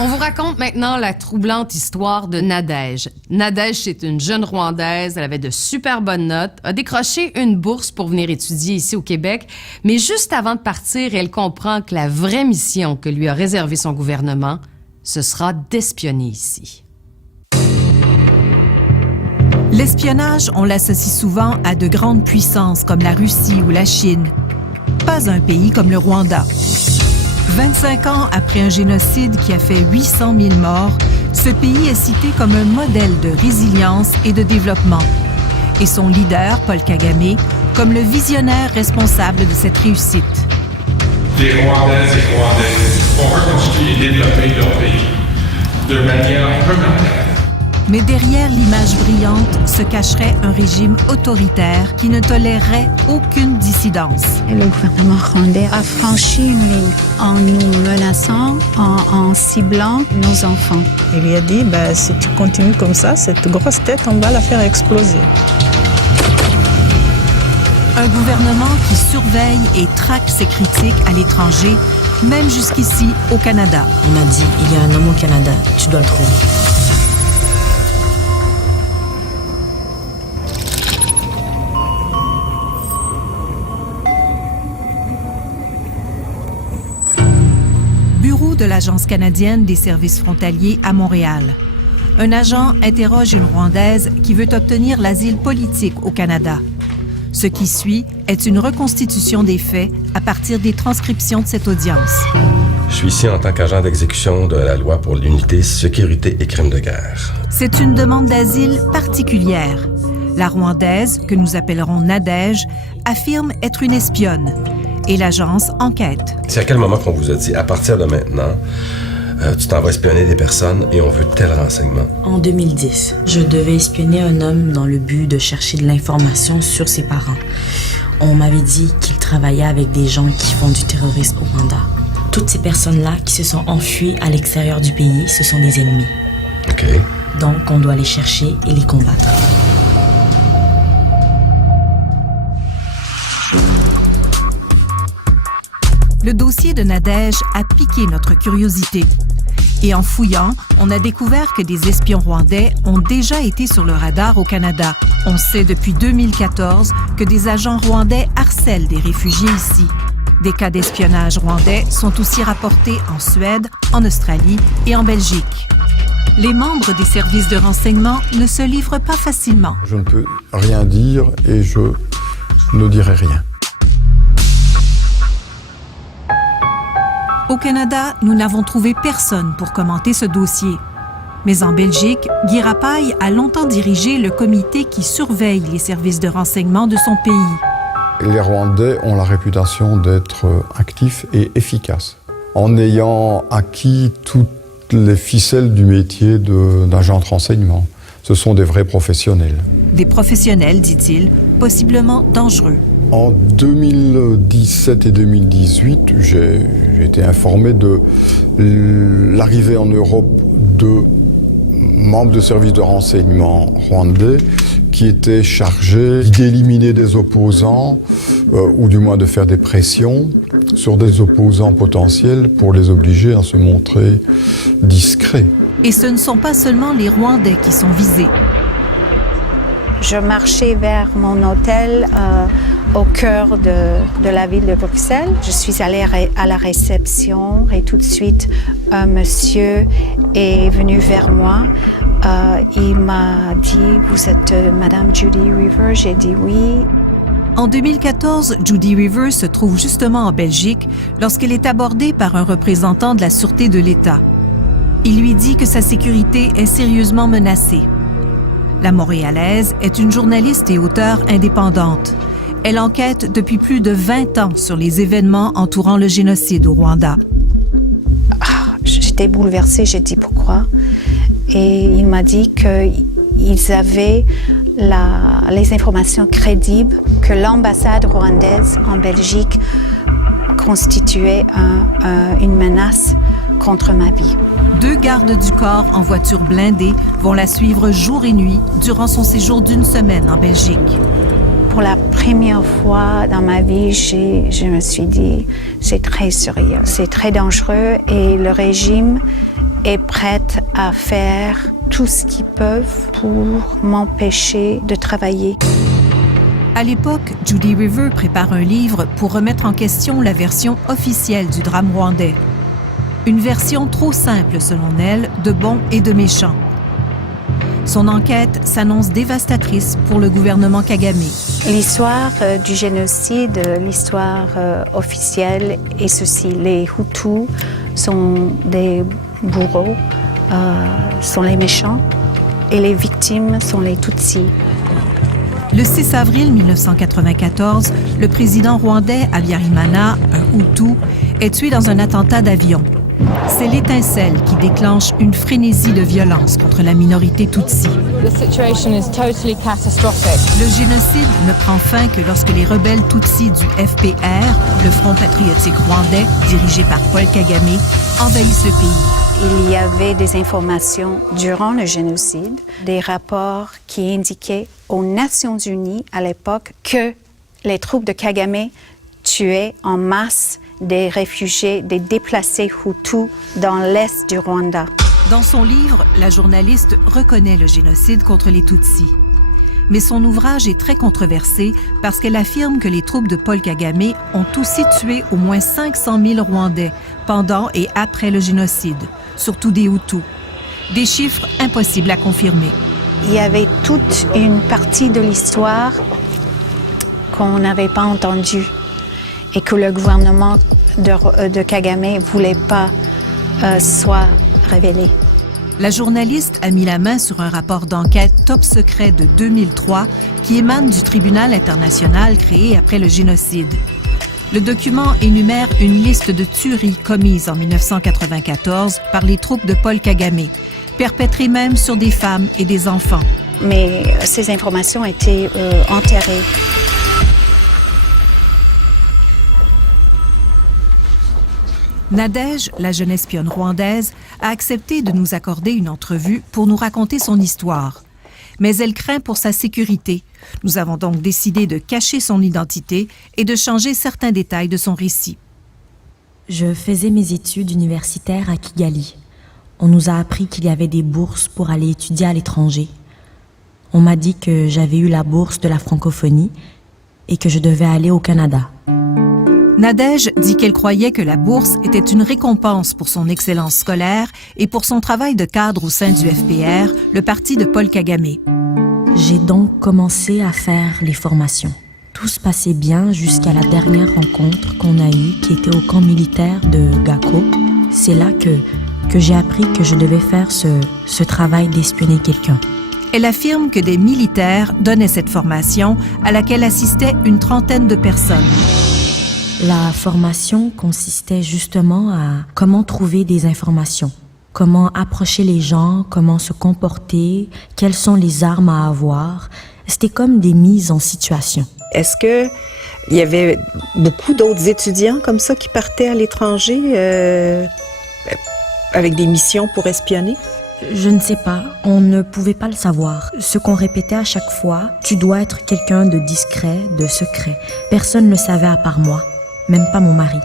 On vous raconte maintenant la troublante histoire de Nadège. Nadège, c'est une jeune Rwandaise. Elle avait de super bonnes notes, a décroché une bourse pour venir étudier ici au Québec. Mais juste avant de partir, elle comprend que la vraie mission que lui a réservée son gouvernement, ce sera d'espionner ici. L'espionnage, on l'associe souvent à de grandes puissances comme la Russie ou la Chine. Pas un pays comme le Rwanda. 25 ans après un génocide qui a fait 800 000 morts, ce pays est cité comme un modèle de résilience et de développement. Et son leader, Paul Kagame, comme le visionnaire responsable de cette réussite. Les Rwandaises et Rwandais ont reconstruit et développé leur pays de manière remarquable. Mais derrière l'image brillante se cacherait un régime autoritaire qui ne tolérerait aucune dissidence. Le gouvernement rwandais a franchi une ligne en nous menaçant, en ciblant nos enfants. Il lui a dit, si tu continues comme ça, cette grosse tête, on va la faire exploser. Un gouvernement qui surveille et traque ses critiques à l'étranger, même jusqu'ici au Canada. On m'a dit, il y a un homme au Canada, tu dois le trouver. Bureau de l'Agence canadienne des services frontaliers à Montréal. Un agent interroge une Rwandaise qui veut obtenir l'asile politique au Canada. Ce qui suit est une reconstitution des faits à partir des transcriptions de cette audience. Je suis ici en tant qu'agent d'exécution de la loi pour l'unité sécurité et crimes de guerre. C'est une demande d'asile particulière. La Rwandaise, que nous appellerons Nadège, affirme être une espionne. Et l'agence enquête. C'est à quel moment qu'on vous a dit, à partir de maintenant, tu t'en vas espionner des personnes et on veut tel renseignement? En 2010, je devais espionner un homme dans le but de chercher de l'information sur ses parents. On m'avait dit qu'il travaillait avec des gens qui font du terrorisme au Rwanda. Toutes ces personnes-là qui se sont enfuies à l'extérieur du pays, ce sont des ennemis. OK. Donc, on doit les chercher et les combattre. Le dossier de Nadège a piqué notre curiosité. Et en fouillant, on a découvert que des espions rwandais ont déjà été sur le radar au Canada. On sait depuis 2014 que des agents rwandais harcèlent des réfugiés ici. Des cas d'espionnage rwandais sont aussi rapportés en Suède, en Australie et en Belgique. Les membres des services de renseignement ne se livrent pas facilement. Je ne peux rien dire et je ne dirai rien. Au Canada, nous n'avons trouvé personne pour commenter ce dossier. Mais en Belgique, Guy Rapaille a longtemps dirigé le comité qui surveille les services de renseignement de son pays. Les Rwandais ont la réputation d'être actifs et efficaces. En ayant acquis toutes les ficelles du métier d'agent de renseignement, ce sont des vrais professionnels. Des professionnels, dit-il, possiblement dangereux. En 2017 et 2018, j'ai été informé de l'arrivée en Europe de membres de services de renseignement rwandais qui étaient chargés d'éliminer des opposants ou du moins de faire des pressions sur des opposants potentiels pour les obliger à se montrer discrets. Et ce ne sont pas seulement les Rwandais qui sont visés. Je marchais vers mon hôtel au cœur de la ville de Bruxelles. Je suis allée à la réception et tout de suite, un monsieur est venu vers moi. Il m'a dit « Vous êtes Madame Judy Rever ?» J'ai dit « Oui ». En 2014, Judy Rever se trouve justement en Belgique lorsqu'elle est abordée par un représentant de la Sûreté de l'État. Il lui dit que sa sécurité est sérieusement menacée. La Montréalaise est une journaliste et auteure indépendante. Elle enquête depuis plus de 20 ans sur les événements entourant le génocide au Rwanda. J'étais bouleversée, j'ai dit pourquoi. Et il m'a dit qu'ils avaient les informations crédibles que l'ambassade rwandaise en Belgique constituait une menace contre ma vie. 2 gardes du corps en voiture blindée vont la suivre jour et nuit durant son séjour d'1 semaine en Belgique. Pour la première fois dans ma vie, je me suis dit, c'est très sérieux, c'est très dangereux et le régime est prête à faire tout ce qu'ils peuvent pour m'empêcher de travailler. À l'époque, Judy River prépare un livre pour remettre en question la version officielle du drame rwandais. Une version trop simple, selon elle, de bons et de méchants. Son enquête s'annonce dévastatrice pour le gouvernement Kagame. L'histoire du génocide, l'histoire officielle est ceci. Les Hutus sont des bourreaux, sont les méchants, et les victimes sont les Tutsis. Le 6 avril 1994, le président rwandais Habyarimana, un Hutu, est tué dans un attentat d'avion. C'est l'étincelle qui déclenche une frénésie de violence contre la minorité Tutsi. The situation is totally catastrophic. Le génocide ne prend fin que lorsque les rebelles Tutsis du FPR, le Front patriotique rwandais, dirigé par Paul Kagame, envahissent le pays. Il y avait des informations durant le génocide, des rapports qui indiquaient aux Nations unies à l'époque que les troupes de Kagame tuaient en masse des réfugiés, des déplacés Hutus dans l'est du Rwanda. Dans son livre, la journaliste reconnaît le génocide contre les Tutsis. Mais son ouvrage est très controversé parce qu'elle affirme que les troupes de Paul Kagame ont aussi tué au moins 500 000 Rwandais pendant et après le génocide, surtout des Hutus. Des chiffres impossibles à confirmer. Il y avait toute une partie de l'histoire qu'on n'avait pas entendue et que le gouvernement de Kagame ne voulait pas soit révélé. La journaliste a mis la main sur un rapport d'enquête top secret de 2003 qui émane du tribunal international créé après le génocide. Le document énumère une liste de tueries commises en 1994 par les troupes de Paul Kagame, perpétrées même sur des femmes et des enfants. Mais ces informations étaient enterrées. Nadège, la jeune espionne rwandaise, a accepté de nous accorder une entrevue pour nous raconter son histoire. Mais elle craint pour sa sécurité. Nous avons donc décidé de cacher son identité et de changer certains détails de son récit. Je faisais mes études universitaires à Kigali. On nous a appris qu'il y avait des bourses pour aller étudier à l'étranger. On m'a dit que j'avais eu la bourse de la francophonie et que je devais aller au Canada. Nadège dit qu'elle croyait que la bourse était une récompense pour son excellence scolaire et pour son travail de cadre au sein du FPR, le parti de Paul Kagame. J'ai donc commencé à faire les formations. Tout se passait bien jusqu'à la dernière rencontre qu'on a eue, qui était au camp militaire de Gako. C'est là que j'ai appris que je devais faire ce travail d'espionner quelqu'un. Elle affirme que des militaires donnaient cette formation à laquelle assistaient une trentaine de personnes. La formation consistait justement à comment trouver des informations, comment approcher les gens, comment se comporter, quelles sont les armes à avoir. C'était comme des mises en situation. Est-ce qu'il y avait beaucoup d'autres étudiants comme ça qui partaient à l'étranger avec des missions pour espionner? Je ne sais pas, on ne pouvait pas le savoir. Ce qu'on répétait à chaque fois, tu dois être quelqu'un de discret, de secret. Personne ne le savait à part moi. Même pas mon mari.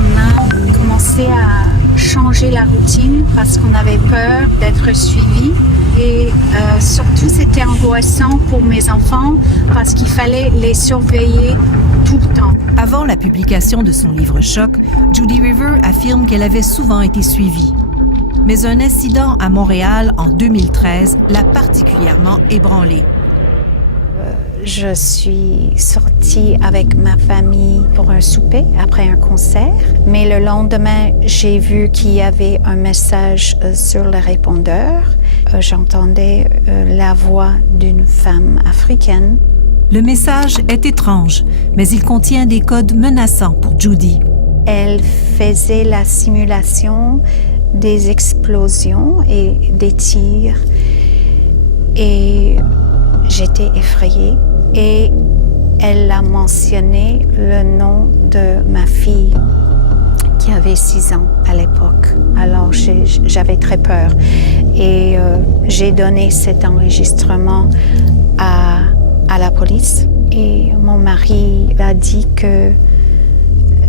On a commencé à changer la routine parce qu'on avait peur d'être suivis. Et surtout, c'était angoissant pour mes enfants parce qu'il fallait les surveiller tout le temps. Avant la publication de son livre Choc, Judy River affirme qu'elle avait souvent été suivie. Mais un incident à Montréal en 2013 l'a particulièrement ébranlée. Je suis sortie avec ma famille pour un souper après un concert, mais le lendemain, j'ai vu qu'il y avait un message sur le répondeur. J'entendais la voix d'une femme africaine. Le message est étrange, mais il contient des codes menaçants pour Judy. Elle faisait la simulation des explosions et des tirs. Et j'étais effrayée. Et elle a mentionné le nom de ma fille qui avait 6 ans à l'époque. Alors j'avais très peur. Et j'ai donné cet enregistrement à la police. Et mon mari a dit que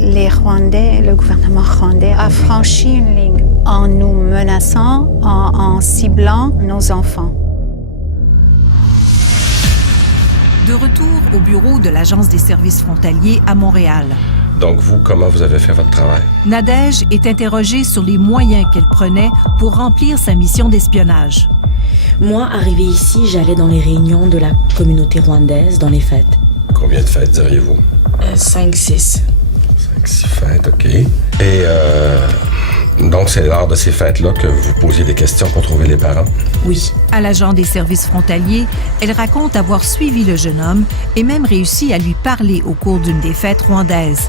les Rwandais, le gouvernement rwandais a franchi une ligne en nous menaçant, en ciblant nos enfants. De retour au bureau de l'Agence des services frontaliers à Montréal. Donc vous, comment vous avez fait votre travail? Nadège est interrogée sur les moyens qu'elle prenait pour remplir sa mission d'espionnage. Moi, arrivée ici, j'allais dans les réunions de la communauté rwandaise, dans les fêtes. Combien de fêtes diriez-vous? 5-6. 5-6 fêtes, OK. Et donc c'est lors de ces fêtes-là que vous posiez des questions pour trouver les parents? Oui. À l'agent des services frontaliers, elle raconte avoir suivi le jeune homme et même réussi à lui parler au cours d'une des fêtes rwandaises.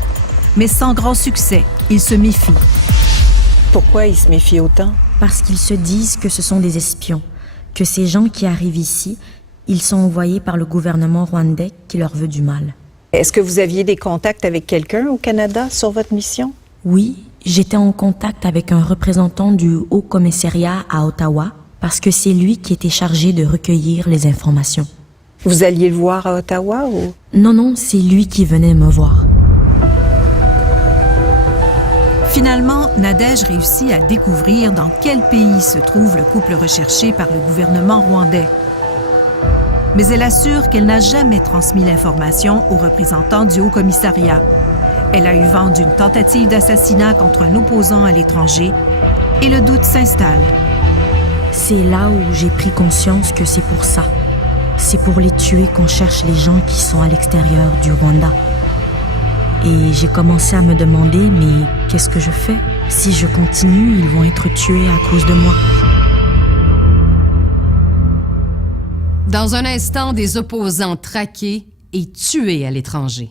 Mais sans grand succès, il se méfie. Pourquoi il se méfie autant? Parce qu'ils se disent que ce sont des espions, que ces gens qui arrivent ici, ils sont envoyés par le gouvernement rwandais qui leur veut du mal. Est-ce que vous aviez des contacts avec quelqu'un au Canada sur votre mission? Oui, j'étais en contact avec un représentant du Haut-Commissariat à Ottawa parce que c'est lui qui était chargé de recueillir les informations. Vous alliez le voir à Ottawa ou? Non, c'est lui qui venait me voir. Finalement, Nadège réussit à découvrir dans quel pays se trouve le couple recherché par le gouvernement rwandais. Mais elle assure qu'elle n'a jamais transmis l'information aux représentants du Haut-Commissariat. Elle a eu vent d'une tentative d'assassinat contre un opposant à l'étranger et le doute s'installe. C'est là où j'ai pris conscience que c'est pour ça. C'est pour les tuer qu'on cherche les gens qui sont à l'extérieur du Rwanda. Et j'ai commencé à me demander, mais qu'est-ce que je fais? Si je continue, ils vont être tués à cause de moi. Dans un instant, des opposants traqués et tués à l'étranger.